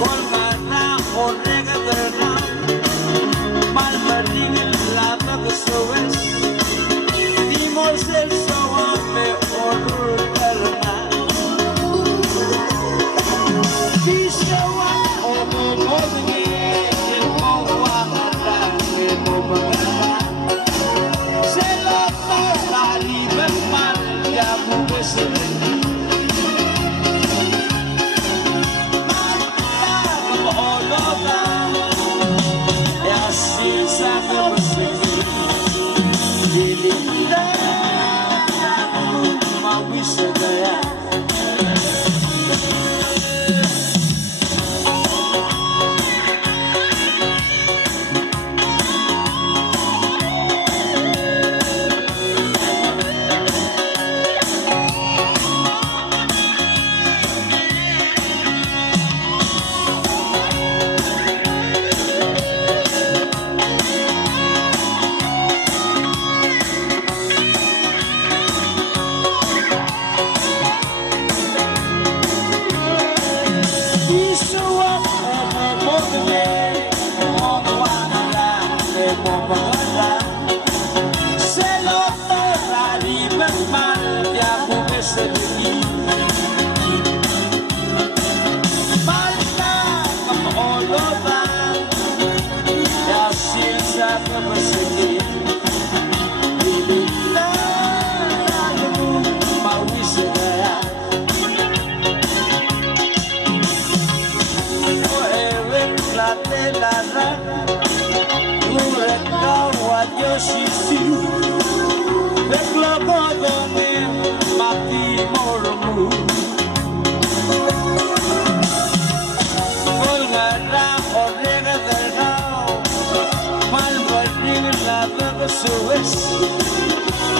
Volgana orega terna mal maring la bagsuwes dimos el sawame orur terna bisawa omomodge el mawangara el momagara se la parali berman ya bubesere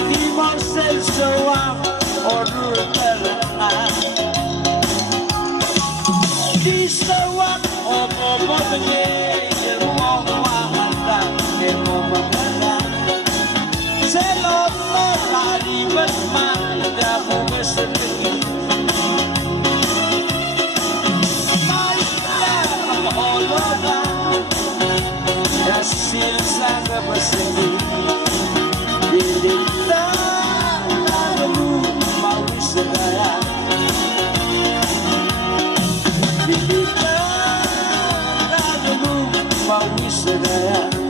dimos el soam orur terna bisawa omomodge el mawangara el momagara se lo parali berman ya bubesere Yasil saga bersegi Bila lalu mau segera Bila lalu mau segera